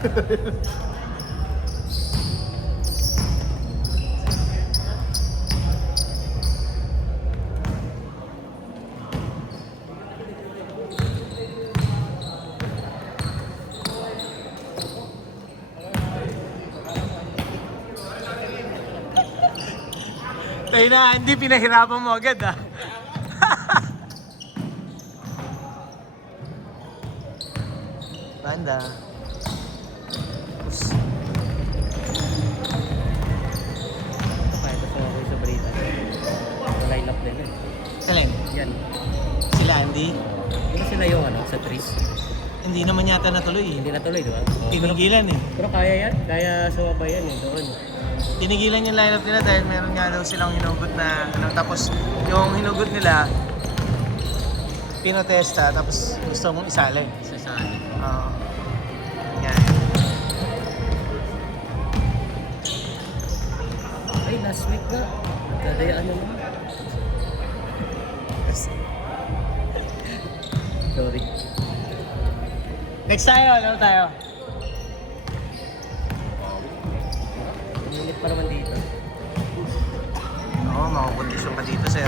Tayo na, hindi pinahirapan mo agad ah. Banda. Oops. Kahit ito ako sa Brita. Line up din eh. Alin? Yan. Sila Andy? Hindi sila yung ano, sa trees. Hindi naman yata natuloy eh. Hindi natuloy, di ba? Tinigilan eh. Pero kaya yan. Kaya sumabay yan eh. Doon. Tinigilan yung lineup nila dahil meron nga daw silang hinugot na ano, tapos yung hinugot nila pinotesta tapos gusto mong isali. Sasali. Oo. Yan. Ay, last week na. Nagkadayaan na naman. Sorry. Next tayo, ano tayo? Umunit pa naman dito. Oo, makakondisyon ka dito, sir.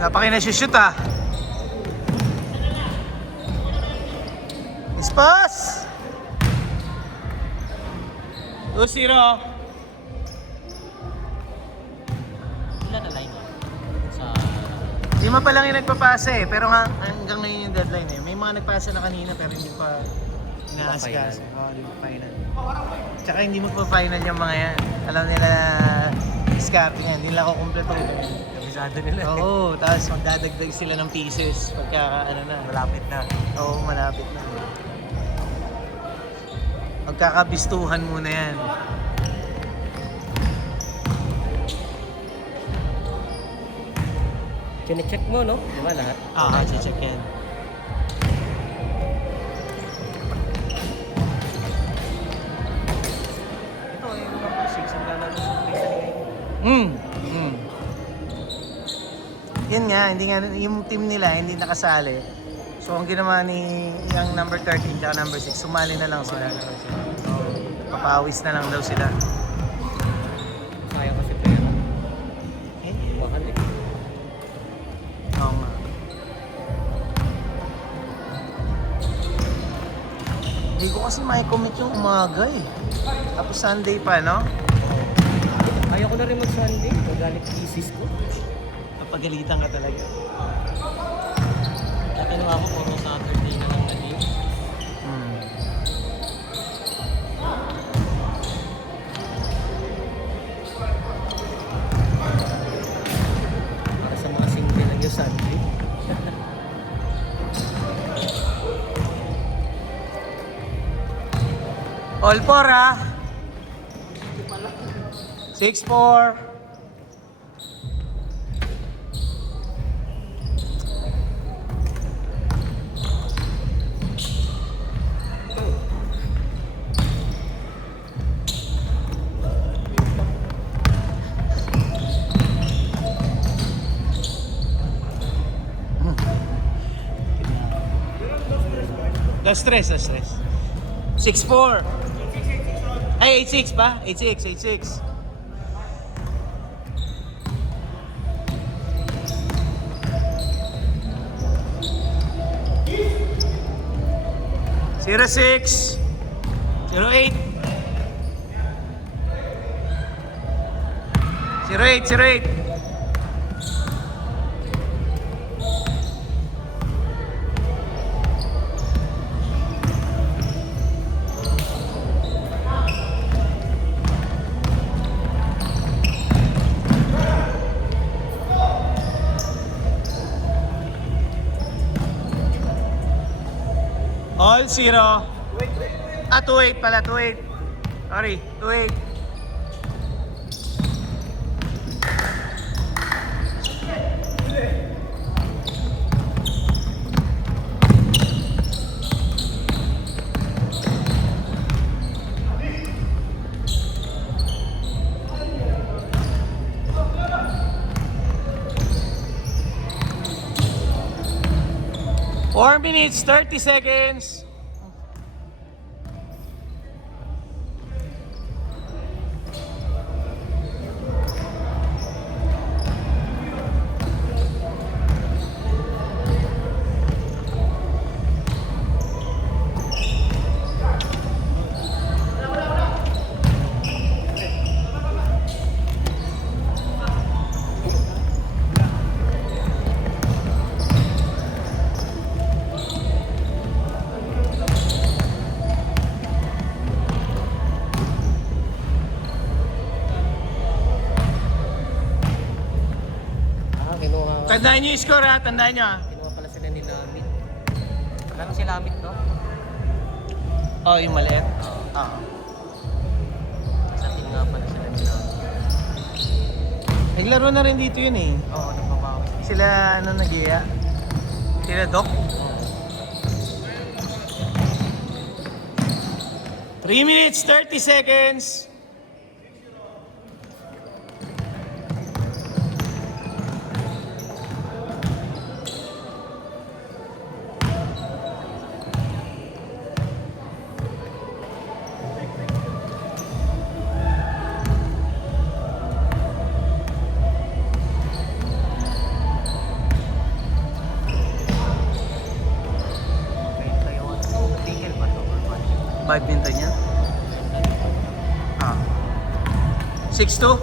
Napaki na shoot ah. Ispas! 2-0. Ilan na line sa... Lima pa lang yung nagpapasa eh, pero hanggang ngayon yung deadline eh. May mga nagpasa na kanina pero hindi pa inaaskas. Oo, hindi pa final. Tsaka hindi mo pa final yung mga yan. Alam nila, discarding yan, hindi nila kukumpleto. Kabisado nila. Oo, tapos magdadagdag sila ng pieces pagka ano na. Malapit na. Oo, malapit na. Magkakabistuhan muna yan. Chine-check mo, no? Di ba lahat? Ah, check yan. Ito, yung number 6, ang lalaro sa place ngayon. Yun nga, hindi nga, yung team nila hindi nakasali. So ang ginawa ni yung number 13 at number 6, sumali na lang sila. Papawis na lang daw sila. Sayang kasi pera. Eh, Bakal eh. oo nga. Hindi ko kasi mai-commit yung umaga eh. Tapos Sunday pa, no? Ayaw ko na rin mag-Sunday. Magalit thesis ko. Napagalitan ka talaga. Nakinuha ko puro Saturday na lang na game. Hmm. Para sa mga single lang yung Sunday. All 4 ah. 6-4. Last stress, last stress. 6-4. Ay, 8-6 ba? 8-6, 8-6. Zero 6 0-8 0-8 0-8. All 0. Ah, 2-8 pala, 2-8. Sorry, 2-8. minutes, 30 seconds. Kinuha. Tandaan nyo yung score ha, tandaan nyo ha. Kinuha pala sila ni Lamit. Kano si Lamit, no? Oh, yung maliit? Oo. Sa team nga pala sila ni Lamit. Naglaro na rin dito yun eh. Oo, nagbabawi. Sila, ano, nag-iya? Sila, Doc? 3 minutes, 30 seconds. Badminton niya? Ah. 6-2?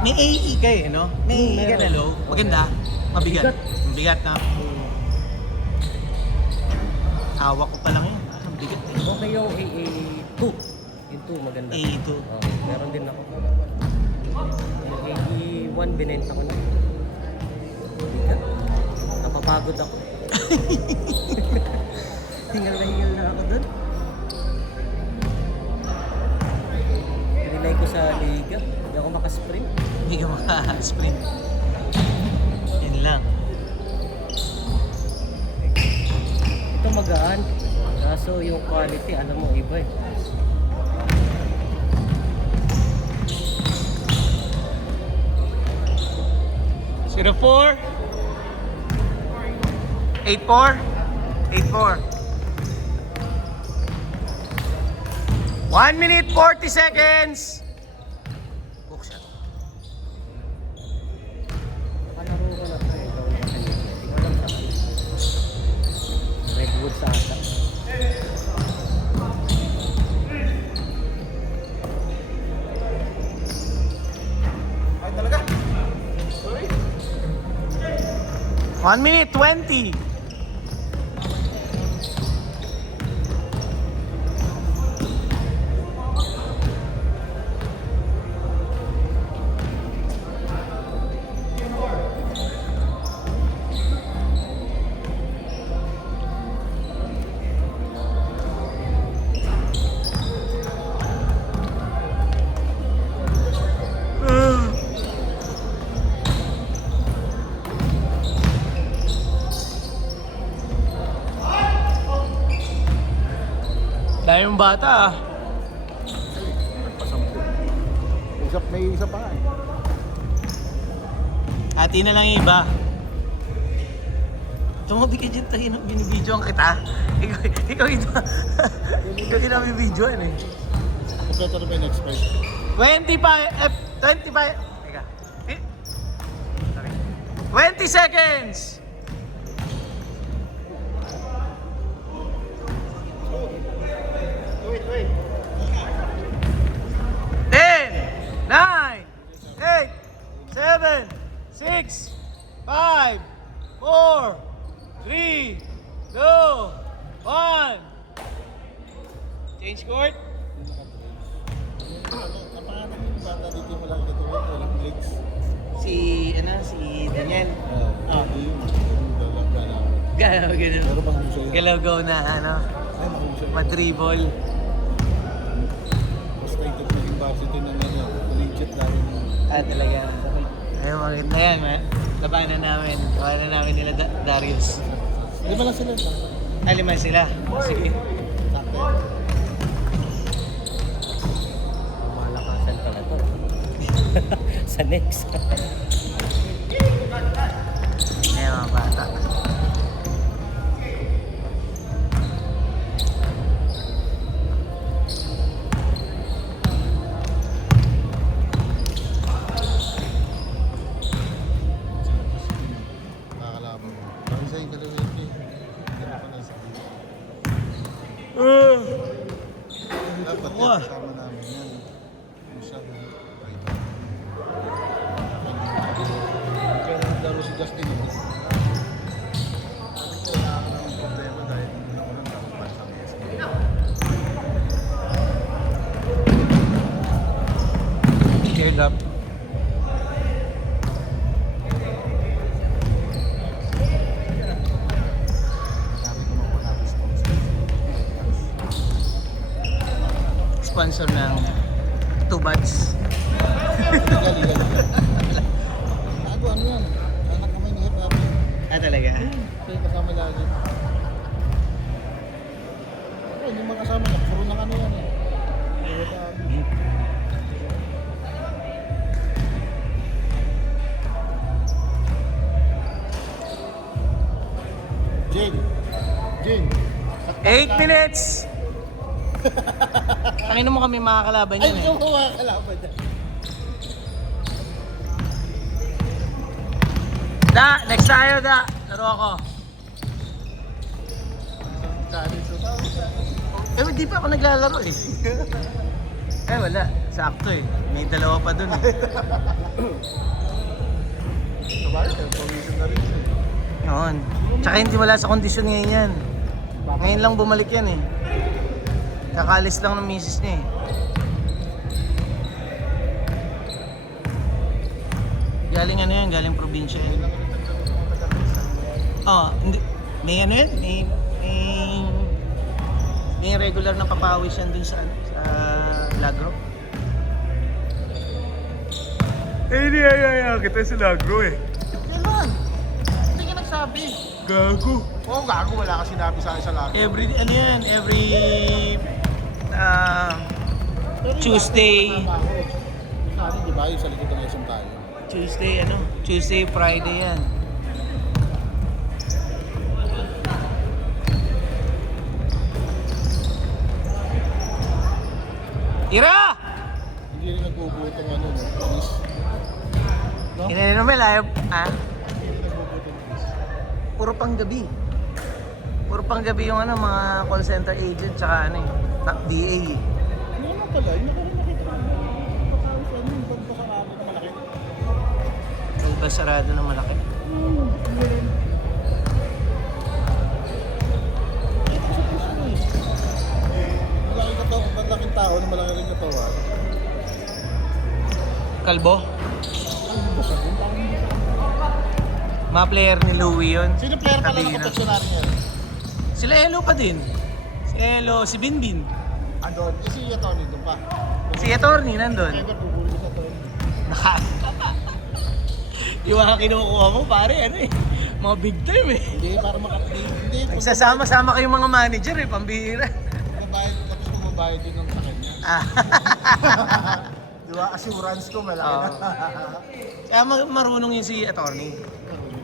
May AE ka eh, no? May AE ka na low. Maganda. Mabigat. Mabigat na. Hawak ko pa lang yun. Ang bigat eh. Okay yung AA2. Yung 2 maganda. AE2. Meron din ako. Yung AE1 binenta ko na. Bigat. Napapagod ako. Hingal na ako dun. Rinay ko sa liga. Hindi ako makasprint. Hindi ka maka-sprint. Yan lang. Ito magaan. Kaso yung quality, alam mo, iba eh. Zero 4 8-4 8-4 1 minute 40 seconds. Book shot. Nakalaro ko na ito eh. Hindi ko alam sa Redwood sa ata. Ay talaga? Sorry. 1 minute 20. Dahil yung bata ah. May isa pa nga eh. Hati na lang yung iba. Tumabi ka dyan tayo, binibidyoan kita. Ikaw ito. Ikaw ito binibidyoan eh. Kompleto na ba yung next fight? 25. Teka. Sorry. 20 seconds. Wait. 10, 9, 8, 7, 6, 5, 4, 3, 2, 1. Change court. Napangalan yung bata dito mo lang dito. Walang legs. Si Daniel. Yung dalawa. Galaw, ganun. Pero bang siya yun? Galaw go na, ano, Ay, mahusay. madribble. Basta ito na yung varsity ng ano, legit dahil Talaga. Ayun, maganda yan, man. Labanan namin. Labanan namin nila Darius. Lima lang sila. Ay, 5 sila. Sige. Sakto. Malakasan pala to. Sa next. Ayan mga bata. Nakakalaban mo. Parang sa yung kalawin eh. Hindi pa lang sa dito. Dapat yan, kasama namin yan. Masyado. Right. Kaya naglaro si Justin mo. Wala ka naman problema dahil unang dapat pa sa SK. Scared up. Sabi ko wala pa sponsor. Sponsor ng 2 buds. Liga. Bago ano yan? Anak kami ni Hip Hop. Ah, talaga? Kaya kasama lagi. Oh, hindi makasama na. Puro na ano yan eh. Puro na ano. Jane. 8 minutes! Pakino mo kami makakalaban Ay, yan eh. ikaw mga kalaban dyan. Da! Next tayo, Da! Laro ako. Eh, hindi pa ako naglalaro eh. Eh, wala. Sakto eh. May 2 pa dun eh. Sabagay, provision na rin siya. Yun. Tsaka hindi wala sa kondisyon ngayon yan. Ngayon lang bumalik yan eh. Kakalis lang ng misis niya eh. Galing ano yan, galing probinsya yan. Oh, hindi. May ano yan, may regular na papawis yan dun sa Lagro. Eh, hindi kita sa Lagro eh. Kailan? Hindi ka nagsabi. Gago. Oo, gago. Wala ka sinabi sa akin sa lahat. Every Tuesday. Sabi, di ba? Yung sa likod ng isang tayo. Tuesday, Friday yan. Ira! Hindi rin nagbubuo itong ano, polis. No? Inano mo live, ah? Hindi rin nagbubuo itong polis. Puro panggabi. Puro panggabi yung ano, mga call center agent tsaka ano eh, DA. Ano naman pala? Yung nakita ko. Pagkawis ano, yung pagsasarado na malaki. Pagbasarado na malaki. Hindi rin. Ito sa puso mo eh. Malaking tao na malaki rin katawan. Kalbo? Mga player ni Louie yun. Sino player pala Tabi na na. kapagsyonari niya? Sila Elo pa din. Si Elo, si Binbin. Andon. Eh si Tony doon pa. Si Attorney nandun. Ever bubuli sa Tony. Yung mga kinukuha mo pare, ano eh. Mga big time eh. Hindi, para hindi. Nagsasama-sama kayong mga manager eh, pambihira. Magbabayad, tapos magbabayad din ng sa kanya. Ah. Di ba? Assurance ko malaki Oo. na. Kaya marunong yun si Attorney.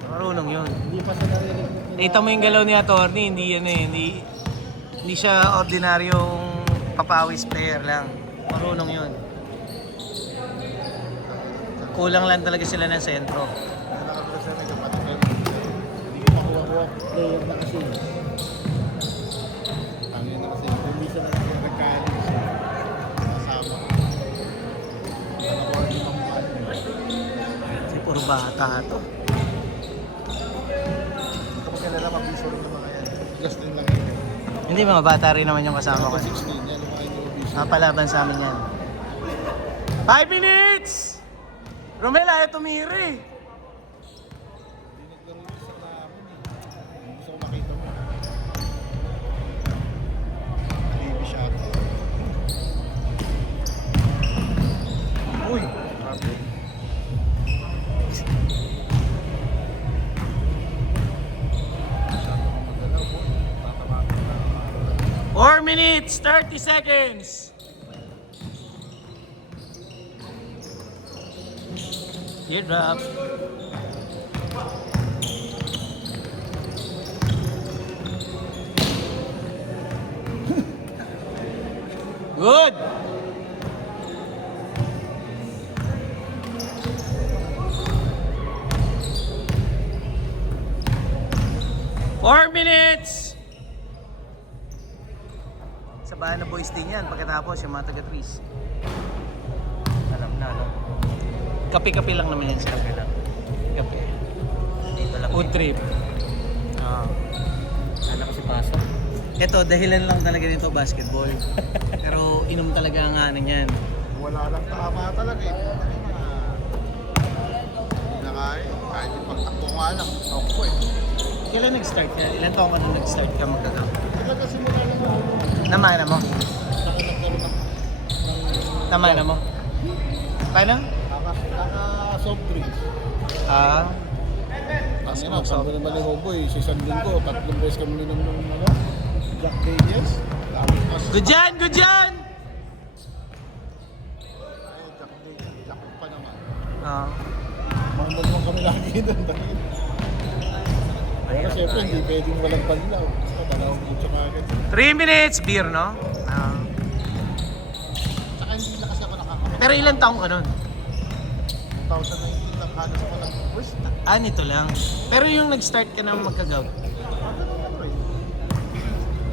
Marunong yun. Hindi pa sa narinig. Nakita mo yung galaw ni Attorney, hindi yan eh. Hindi siya ordinaryong papawis player lang. Marunong yun. Kulang lang talaga sila ng sentro. Nakapila sa may kapatid ko. Hindi ko makuha-kuha. Player na kasi. Tangin na kasi. Kumisa na kasi nagkaalis. Kasama. Alam ko rin yung mga Kasi puro bata to. kapag kilala mabiso rin ng mga yan. Just din lang yun. Hindi, mga bata rin naman yung kasama ko. 16 yan. Yung mga hindi mabiso. Napalaban sa amin yan. 5 minutes! Romel, ayaw tumiri. Hindi naglaro yung isa namin eh. Gusto ko makita mo. Baby shot. Uy! Grabe. Masyado kang 4 minutes, 30 seconds. Teardrop. Good. Four minutes. Sabahan na boys din yan pagkatapos yung mga taga-trees. Alam na, no? Kape-kape lang naman yan sila. Kape lang. Kape. Dito lang. Food trip. Ano kasi pasok? Ito, dahilan lang talaga nito basketball. Pero inom talaga ang ano niyan. Wala lang tama talaga eh. Hindi na kaya. Kahit yung pagtakbo nga lang. Ako eh. Kailan nag-start ka? Ilan taon ka nung nag-start ka magkagam? Talaga simula lang ako. Namana mo? Saka nagkaroon ng Namana mo? Paano? soft drinks. Ah. Kasi na, sabi naman ni Homeboy, sa isang linggo, 3 beses kami minom ng ano, Jack Daniels. Dami mas. Good dyan! Good dyan! Ay, Jack Daniels. Jack pa naman. Ah. Mamon naman kami lagi doon dahil. Pero syempre, hindi pwedeng walang panlaw. Basta dalawang kutsa ka agad. 3 minutes, beer, no? Ah. Saka hindi na kasi ako nakakapit. Pero ilan taong ka nun? 2019 lang halos ako ng first na. Ah, nito lang. Pero yung nag-start ka na magkagaw? Ano eh.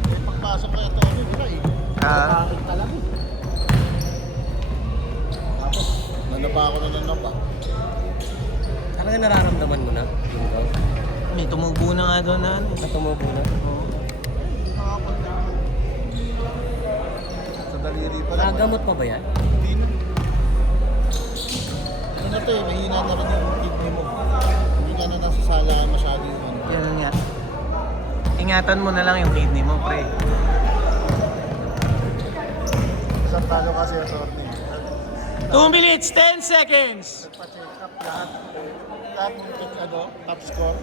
Eh, pagpasok ko ito, ano, wala eh. Ah. Bakit talaga eh. Tapos, nanaba ako na nanaba. Talaga nararamdaman mo na? Yung daw? May tumubo na nga doon na ano. Sa tumubo na? Oo. Nakakapagda. Sa daliri pa lang. Nagamot pa ba yan? Hindi na. Ano na to eh, mahina na rin yung kidney mo. Hindi ka na nasasalakan masyado yung ano. Yan nga. Ingatan mo na lang yung kidney mo, pre. Isang talo kasi yung sorting. 2 minutes, 10 seconds! Nagpa-check up lahat. Lahat ng check ano, top score.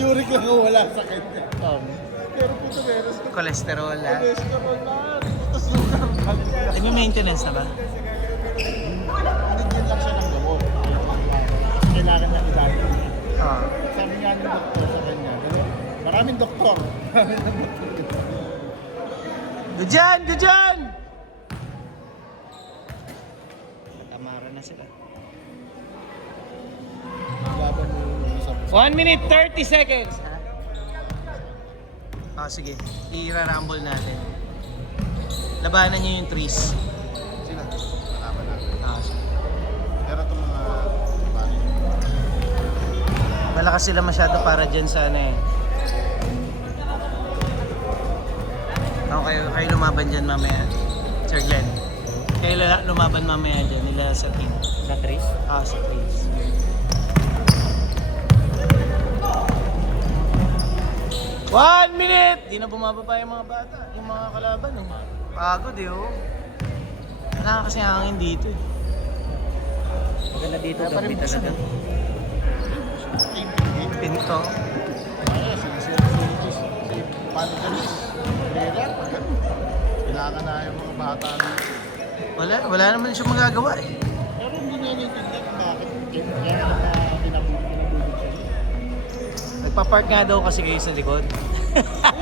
Uric lang ang wala sa kanya. Pero puto meron sa Cholesterol, ah. cholesterol na. Tapos sugar. Nag-maintenance na ba? Binigyan lang siya ng gamot. Kailangan niya ilalim. Oo. Sabi nga ng doktor sa kanya, maraming doktor. Maraming ng doktor. Good dyan! Good dyan! Tamara na sila. Laban mo yung isang 1 minute, 30 seconds! Ah, sige. I-rumble natin. Labanan niyo yung trees. sila. Laban natin. Ah, sige. Pero itong mga bali. Malakas sila masyado para dyan sa ano eh. Ako kayo lumaban dyan mamaya. Sir Jen. Kayo lumaban mamaya dyan nila sa team. Sa Tris? Ah, sa trees. One minute! Di na bumababa yung mga bata, yung mga kalaban. Eh. Pagod eh, oh. Wala kasi hangin dito eh. Maganda dito, Kaya pa rin gabi talaga. Pinto. Kaya sinisirap-sirap si Panigalis. Rera, pagkat. Kailangan na yung mga bata na. Wala naman siya magagawa eh. Pero hindi niya naiintindihan kung bakit. Kaya na pinabulog siya. Nagpa-park nga daw kasi kayo sa likod.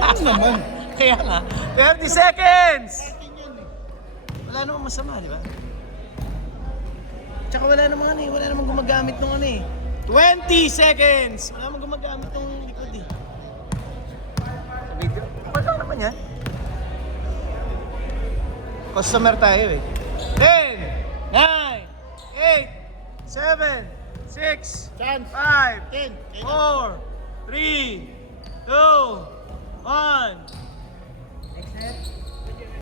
Ano naman? Kaya nga, 30 seconds! Atin yan eh. Wala namang masama, di ba? Tsaka wala namang ano eh, wala namang gumagamit ng ano eh. 20 seconds! Wala namang gumagamit ng likod eh. Sa video? Wala naman yan. Customer tayo eh. 10, 9, 8, 7, 6, Chance. 5, 10. 4, 3, 2, 1.